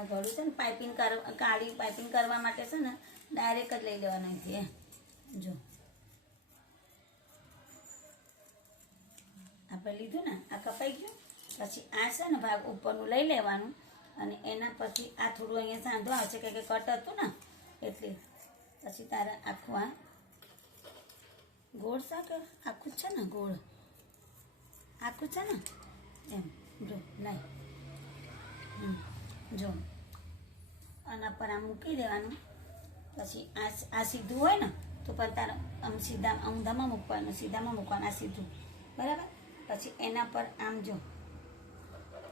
આ ગળું છે ને પાઇપિંગ કાળી પાઇપિંગ કરવા માટે છે ને ડાયરેક્ટ જ લઈ લેવાનું અહીંથી જો આપણે લીધું ને આ કપાઈ ગયું પછી આ છે ને ભાગ ઉપરનું લઈ લેવાનું અને એના પછી આ થોડું અહીંયા સાંધો આવશે કે કટ હતું ને એટલે પછી તારે આખું આ ગોળ શાક આખું છે ને ગોળ આખું છે ને એમ જો લાય જો આના પર આમ મૂકી દેવાનું પછી આ સીધું હોય ને તો પણ તારે આમ સીધા ઊંધામાં મૂકવાનું સીધામાં મૂકવાનું આ સીધું બરાબર પછી એના પર આમ જો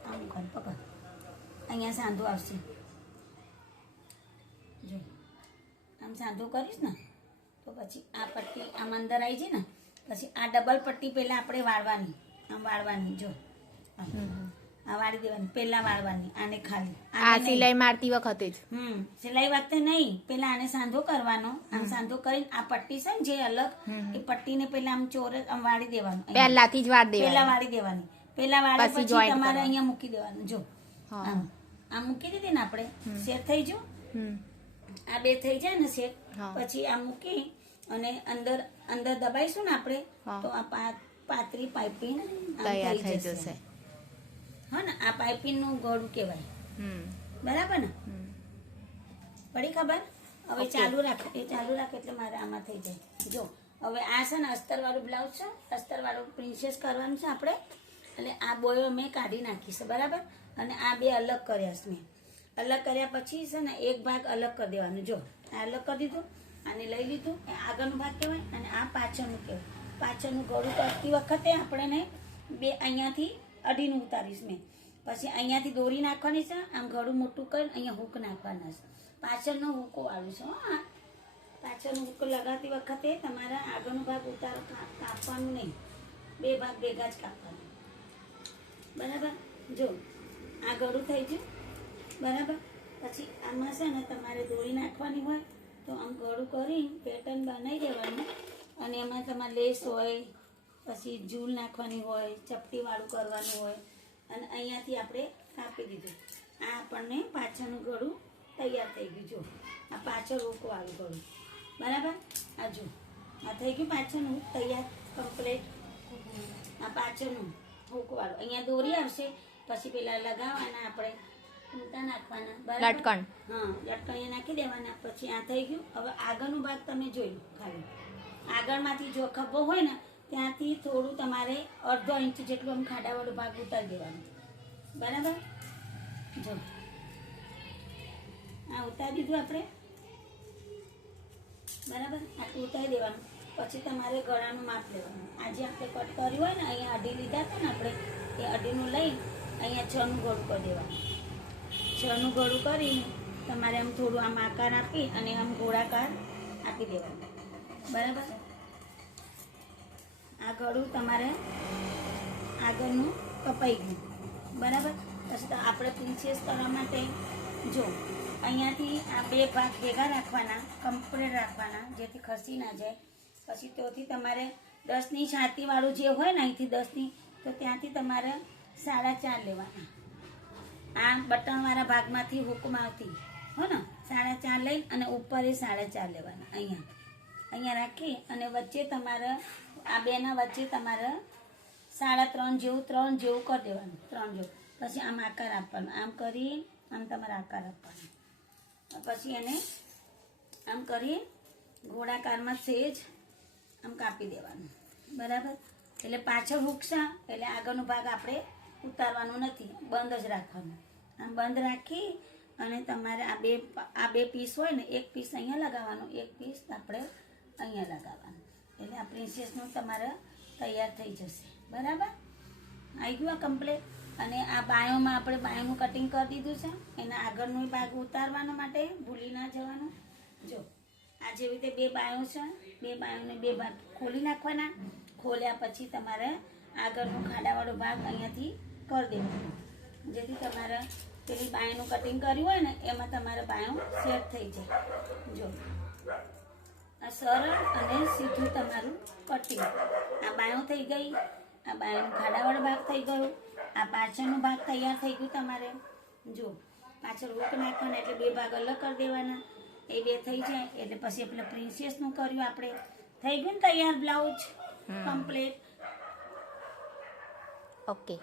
આમ મૂકવાનું પકડ અહીંયા સાંધો આવશે જો આમ સાંધો કરીશ ને તો પછી આ પટ્ટી આમ અંદર આવી જાય ને પછી આ ડબલ પટ્ટી પહેલાં આપણે વાળવાની આમ વાળવાની જો આ વાળી દેવાની પહેલાં વાળવાની આને ખાલી આ સિલાઈ મારતી વખતે જ સિલાઈ વખતે નહીં પહેલાં આને સાંધો કરવાનો આમ સાંધો કરીને આ પટ્ટી છે ને જે અલગ એ પટ્ટીને પહેલાં આમ ચોરસ આમ વાળી દેવાનું પહેલાથી જ વાળી દેવાની પહેલાં વાળી દેવાની પહેલાં વાળી પછી તમારે અહીંયા મૂકી દેવાનું જો આમ આમ મૂકી દીધી ને આપણે સેટ થઈ ગયું આ બે થઈ જાય ને સેટ પછી આ મૂકી અને અંદર અંદર દબાઈશું ને આપણે તો આ પાતળી પાઇપિંગ તૈયાર થઈ જશે હા ને આ પાઇપિંગ નું ગળું કહેવાય બરાબર ને પડી ખબર હવે ચાલુ રાખ એટલે મારે આમાં થઈ જાય જો હવે આ છે ને અસ્તર વાળું બ્લાઉઝ છે અસ્તર વાળું પ્રિન્સેસ કરવાનું છે આપણે એટલે આ બોયો મેં કાઢી નાખીશ બરાબર અને આ બે અલગ કર્યા છે મેં અલગ કર્યા પછી છે ને એક ભાગ અલગ કરી દેવાનો જો આ અલગ કરી દીધું આને લઈ લીધું એ આગળનો ભાગ કહેવાય અને આ પાછળનું કહેવાય પાછળનું ગળું કરતી વખતે આપણે બે અહીંયાથી અઢીનું ઉતારીશ મેં પછી અહીંયાથી દોરી નાખવાની છે આમ ગળું મોટું કરીને અહીંયા હૂક નાખવાના છે પાછળનો હૂકો વાળું છે હા પાછળનો હૂકો લગાવતી વખતે તમારા આગળનો ભાગ ઉતારો કાપવાનું નહીં બે ભાગ ભેગા જ કાપવાના બરાબર જો આ ગળું થઈ ગયું બરાબર પછી આમાં છે ને તમારે દોરી નાખવાની હોય તો આમ ગળું કરી પેટર્ન બનાવી દેવાનું અને એમાં તમારે લેસ હોય પછી ઝૂલ નાખવાની હોય ચપટીવાળું કરવાનું હોય અને અહીંયાથી આપણે કાપી દીધું આ આપણને પાછળનું ગળું તૈયાર થઈ ગયું જો આ પાછળ રોકવાળું ગળું બરાબર આ જો આ થઈ ગયું પાછળનું તૈયાર કમ્પ્લીટ આ પાછળનું રોકવાળું અહીંયા દોરી આવશે પછી પેલા લગાવવાના આપણે ઊંટા નાખવાના લટકણ હા લટકણ અહીંયા નાખી દેવાના પછી આ થઈ ગયું હવે આગળનો ભાગ તમે જોયું ખાલી આગળમાંથી જો ખભો હોય ને ત્યાંથી થોડું તમારે અડધો ઇંચ જેટલું આમ ખાડાવાળો ભાગ ઉતારી દેવાનો બરાબર જો આ ઉતારી દીધું આપણે બરાબર આટલું ઉતારી દેવાનું પછી તમારે ગળાનું માપ લેવાનું આજે આપણે કટ કર્યું હોય ને અહીંયા અઢી લીધા હતા ને આપણે એ અઢીનું લઈ અહીંયા 6નું ગળું કરી દેવાનું 6નું ગળું કરીને તમારે આમ થોડું આમ આકાર આપી અને આમ ગોળાકાર આપી દેવાનું બરાબર આ ગળું તમારે આગળનું કપાઈ ગયું બરાબર પછી તો આપણે પ્રિન્સેસ કરવા માટે જો અહીંયાથી આ બે ભાગ ભેગા રાખવાના કમ્પ્લીટ રાખવાના જેથી ખસી ના જાય પછી તોથી તમારે 10ની છાતીવાળું જે હોય ને અહીંથી 10ની તો ત્યાંથી તમારે 4.5 લેવાના આ બટનવાળા ભાગમાંથી હુકમાંથી હો ને 4.5 લઈ અને ઉપર એ 4.5 લેવાના અહીંયા રાખી અને વચ્ચે તમારે આ બેના વચ્ચે તમારે 3.5 જેવું 3 જેવું કરી દેવાનું 3 જેવું પછી આમ આકાર આપવાનો આમ કરી આમ તમારે આકાર આપવાનો પછી એને આમ કરી ગોળાકારમાં સેજ આમ કાપી દેવાનું બરાબર એટલે પાછળ હુકશા એટલે આગળનો ભાગ આપણે ઉતારવાનો નથી બંધ જ રાખવાનું આમ બંધ રાખી અને તમારે આ બે પીસ હોય ને એક પીસ અહીંયા લગાવવાનું એક પીસ આપણે અહીંયા લગાવવાનું એટલે આ પ્રિન્સેસનું તમારે તૈયાર થઈ જશે બરાબર આવી ગયું આ કમ્પ્લીટ અને આ બાયોમાં આપણે બાયોનું કટિંગ કરી દીધું છે એના આગળનો ભાગ ઉતારવાનો માટે ભૂલી ના જવાનું જો આ જેવી રીતે બે બાયો છે બે બાયોને બે ભાગ ખોલી નાખવાના ખોલ્યા પછી તમારે આગળનો ખાડાવાળો ભાગ અહીંયાથી કરી દેવાનો જેથી તમારે પેલી બાયોનું કટિંગ કર્યું હોય ને એમાં તમારે બાયો સેટ થઈ જાય જો આ સરળ અને સીધું તમારું કટિંગ આ બાયો થઈ ગઈ આ બાયોનો ખાડાવાળો ભાગ થઈ ગયો આ પાછળનો ભાગ તૈયાર થઈ ગયું તમારે જો પાછળ હૂક નાખવાના એટલે 2 ભાગ અલગ કરી દેવાના. એ 2 થઈ જાય એટલે પછી આપણે પ્રિન્સેસનું કર્યું આપણે. થઈ ગયું ને તૈયાર બ્લાઉઝ કમ્પ્લીટ. ઓકે.